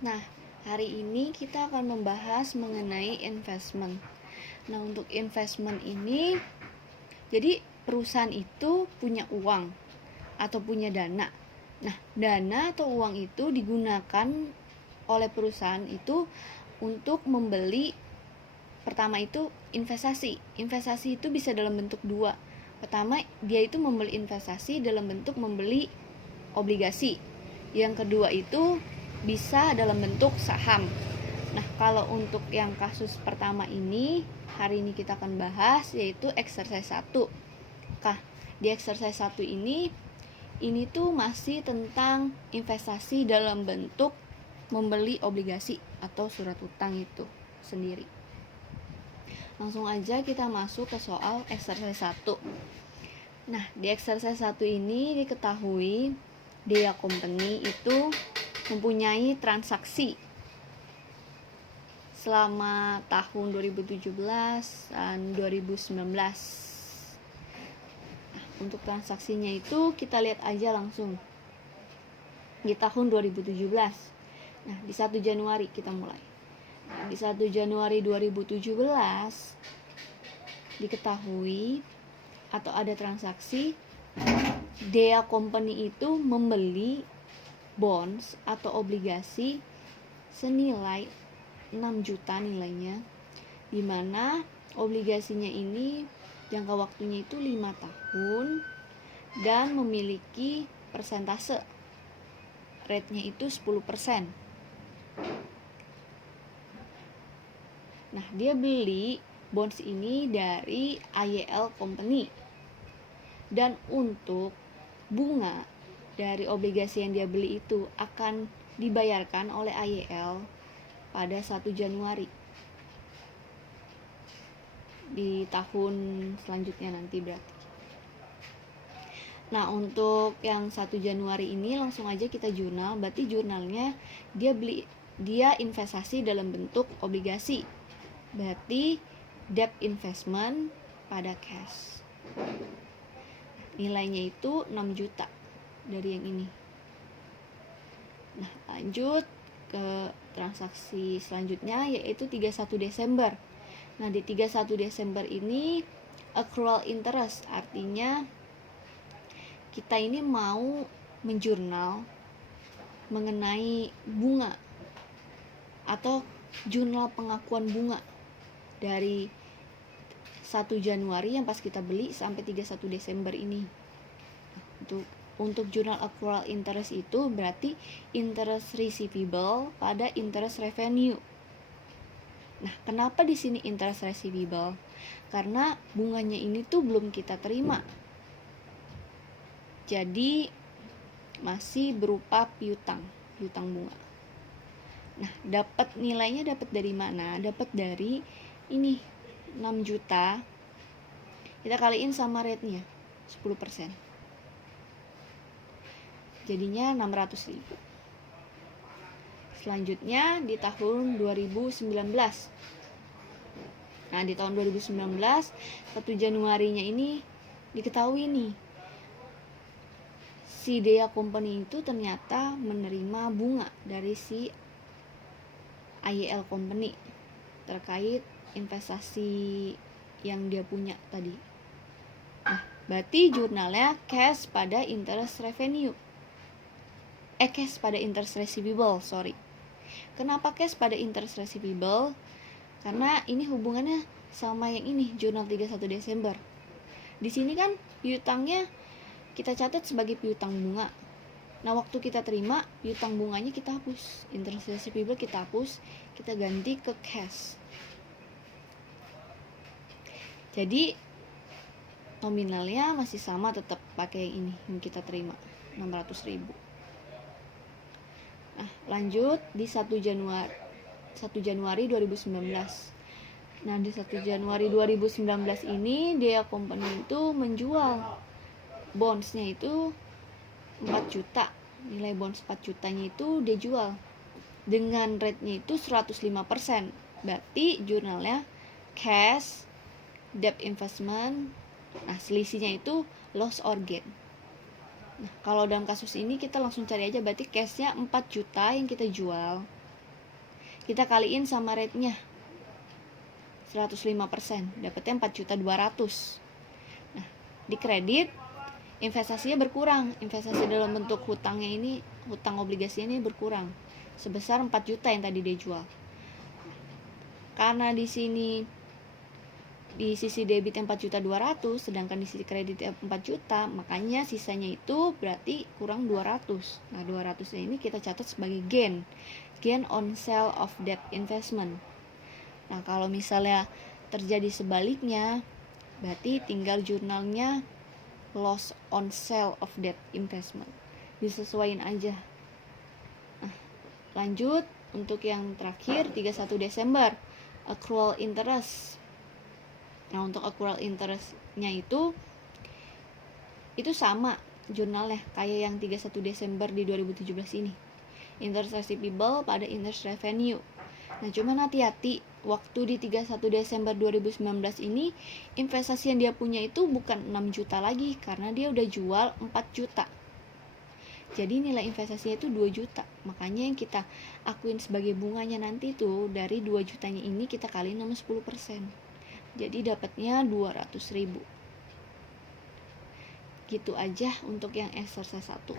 Nah, hari ini kita akan membahas mengenai investment. Nah, untuk investment ini, jadi perusahaan itu punya uang atau punya dana. Nah, dana atau uang itu digunakan oleh perusahaan itu untuk membeli, pertama itu investasi. Investasi itu bisa dalam bentuk dua. Pertama, dia itu membeli investasi dalam bentuk membeli obligasi. Yang kedua itu bisa dalam bentuk saham. Nah, kalau untuk yang kasus pertama ini, hari ini kita akan bahas yaitu exercise 1. Di exercise 1 ini tuh masih tentang investasi dalam bentuk membeli obligasi atau surat utang itu sendiri. Langsung aja kita masuk ke soal exercise 1. Nah, di exercise 1 ini diketahui Dea Company itu mempunyai transaksi selama tahun 2017 dan 2019. Nah, untuk transaksinya itu kita lihat aja langsung di tahun 2017. Nah, di 1 Januari kita mulai. Nah, di 1 Januari 2017 diketahui atau ada transaksi Dea Company itu membeli bonds atau obligasi senilai 6 juta nilainya, di mana obligasinya ini jangka waktunya itu 5 tahun dan memiliki persentase rate-nya itu 10%. Nah, dia beli bonds ini dari AYL Company. Dan untuk bunga dari obligasi yang dia beli itu akan dibayarkan oleh AYL pada 1 Januari di tahun selanjutnya nanti berarti. Nah, untuk yang 1 Januari ini langsung aja kita jurnal. Berarti jurnalnya dia investasi dalam bentuk obligasi. Berarti debt investment pada cash. Nilainya itu 6 juta dari yang ini. Nah, lanjut ke transaksi selanjutnya yaitu 31 Desember. Nah, di 31 Desember ini accrual interest, artinya kita ini mau menjurnal mengenai bunga atau jurnal pengakuan bunga dari 1 Januari yang pas kita beli sampai 31 Desember ini. Untuk jurnal accrual interest itu berarti interest receivable pada interest revenue. Nah, kenapa di sini interest receivable? Karena bunganya ini tuh belum kita terima. Jadi masih berupa piutang bunga. Nah, dapat nilainya dapat dari mana? Dapat dari ini 6 juta. Kita kaliin sama rate-nya 10%. Jadinya 600.000. Selanjutnya di tahun 2019. Nah, di tahun 2019 1 Januarinya ini diketahui nih si Dea Company itu ternyata menerima bunga dari si AYL Company terkait investasi yang dia punya tadi. Nah, berarti jurnalnya cash pada interest revenue. Cash pada interest receivable, sorry. Kenapa cash pada interest receivable? Karena ini hubungannya sama yang ini, jurnal 31 Desember. Di sini kan piutangnya kita catat sebagai piutang bunga. Nah, waktu kita terima, piutang bunganya kita hapus, interest receivable kita hapus, kita ganti ke cash. Jadi nominalnya masih sama, tetap pakai yang ini yang kita terima, 600.000. Nah, lanjut di 1 Januari 2019. Nah, di 1 Januari 2019 ini Dea Company itu menjual bondsnya itu 4 juta. Nilai bonds 4 jutanya itu dia jual dengan rate-nya itu 105%. Berarti jurnalnya cash, debt investment. Nah, selisihnya itu loss or gain. Nah, kalau dalam kasus ini kita langsung cari aja, berarti cashnya 4 juta yang kita jual kita kaliin sama rate-nya 105%, dapatnya 4.200.000. Nah, di kredit investasinya berkurang. Investasi dalam bentuk hutangnya ini, hutang obligasinya ini berkurang sebesar 4 juta yang tadi dia jual. Karena di sini di sisi debit 4.200.000, sedangkan di sisi kredit 4 juta, makanya sisanya itu berarti kurang 200. Nah, 200 ini kita catat sebagai gain on sale of debt investment. Nah, kalau misalnya terjadi sebaliknya, berarti tinggal jurnalnya loss on sale of debt investment. Disesuaikan aja. Nah, lanjut untuk yang terakhir 31 Desember, accrual interest. Nah, untuk accrual interest-nya itu sama jurnalnya kayak yang 31 Desember di 2017 ini. Interest receivable pada interest revenue. Nah, cuman hati-hati, waktu di 31 Desember 2019 ini investasi yang dia punya itu bukan 6 juta lagi, karena dia udah jual 4 juta. Jadi nilai investasinya itu 2 juta. Makanya yang kita akuin sebagai bunganya nanti tuh dari 2 jutanya ini kita kaliin sama 10%. Jadi dapatnya 200.000. Gitu aja untuk yang exercise 1.